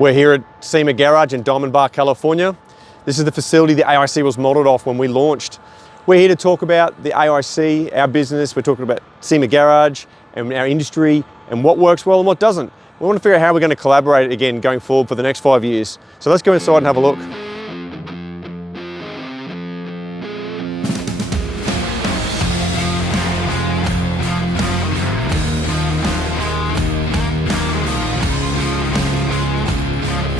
We're here at SEMA Garage in Diamond Bar, California. This is the facility the AIC was modeled off when we launched. We're here to talk about the AIC, our business. We're talking about SEMA Garage and our industry and what works well and what doesn't. We want to figure out how we're going to collaborate again going forward for the next 5 years. So let's go inside and have a look.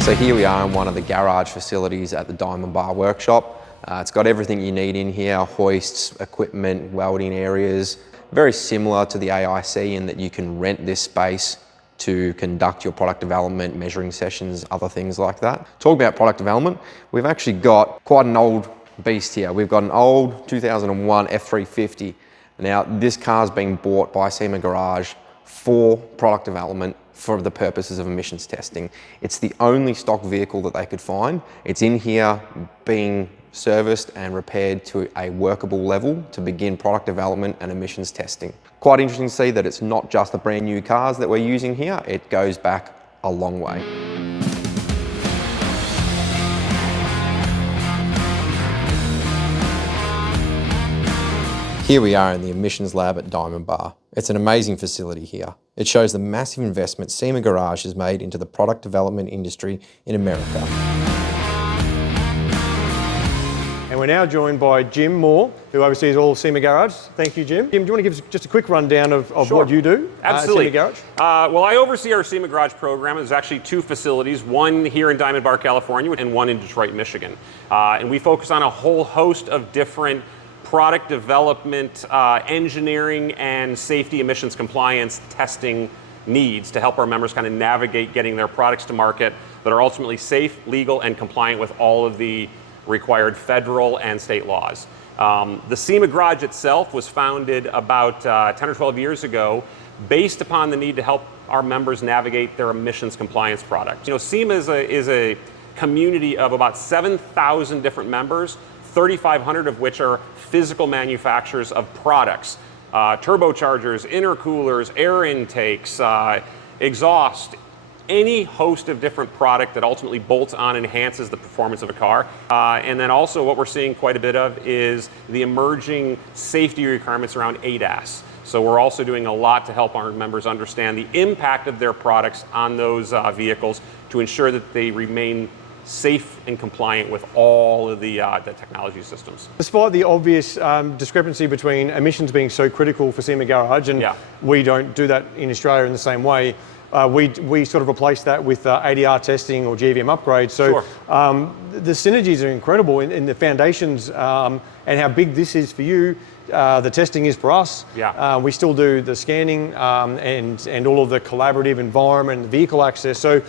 So here we are in one of the garage facilities at the Diamond Bar workshop. It's got everything you need in here: hoists, equipment, welding areas. Very similar to the AIC in that you can rent this space to conduct your product development, measuring sessions, other things like that. Talking about product development, we've actually got quite an old beast here. We've got an old 2001 F350. Now this car's been bought by SEMA Garage for product development for the purposes of emissions testing. It's the only stock vehicle that they could find. It's in here being serviced and repaired to a workable level to begin product development and emissions testing. Quite interesting to see that it's not just the brand new cars that we're using here, it goes back a long way. Here we are in the emissions lab at Diamond Bar. It's an amazing facility here. It shows the massive investment SEMA Garage has made into the product development industry in America. And we're now joined by Jim Moore, who oversees all of SEMA Garage. Thank you, Jim. Jim, do you want to give us just a quick rundown of Sure. what you do Absolutely. at SEMA Garage? Well, I oversee our SEMA Garage program. There's actually two facilities, one here in Diamond Bar, California, and one in Detroit, Michigan. And we focus on a whole host of different product development, engineering, and safety emissions compliance testing needs to help our members kind of navigate getting their products to market that are ultimately safe, legal, and compliant with all of the required federal and state laws. The SEMA Garage itself was founded about 10 or 12 years ago based upon the need to help our members navigate their emissions compliance products. You know, SEMA is a community of about 7,000 different members, 3,500 of which are physical manufacturers of products. Turbochargers, intercoolers, air intakes, exhaust, any host of different product that ultimately bolts on and enhances the performance of a car. And then also what we're seeing quite a bit of is the emerging safety requirements around ADAS. So we're also doing a lot to help our members understand the impact of their products on those vehicles to ensure that they remain safe and compliant with all of the technology systems. Despite the obvious discrepancy between emissions being so critical for SEMA Garage, and we don't do that in Australia in the same way, we sort of replace that with ADR testing or GVM upgrades. So the synergies are incredible in the foundations and how big this is for you. The testing is for us. We still do the scanning and all of the collaborative environment, the vehicle access. So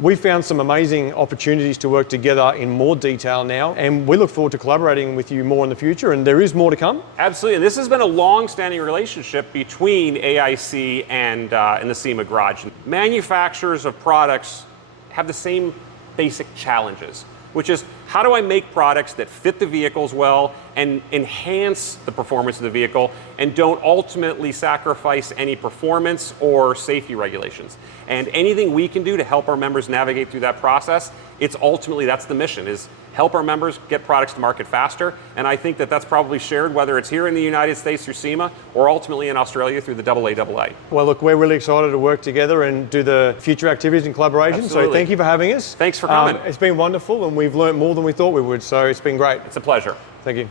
we found some amazing opportunities to work together in more detail now, and we look forward to collaborating with you more in the future, and there is more to come. Absolutely, and this has been a long-standing relationship between AIC and the SEMA Garage. Manufacturers of products have the same basic challenges, which is how do I make products that fit the vehicles well and enhance the performance of the vehicle and don't ultimately sacrifice any performance or safety regulations. And anything we can do to help our members navigate through that process, it's ultimately, that's the mission, is help our members get products to market faster. And I think that that's probably shared, whether it's here in the United States through SEMA or ultimately in Australia through the AAA. Well, look, we're really excited to work together and do the future activities in collaboration. Absolutely. So thank you for having us. Thanks for coming. It's been wonderful, and we've learned more than we thought we would, so it's been great. It's a pleasure. Thank you.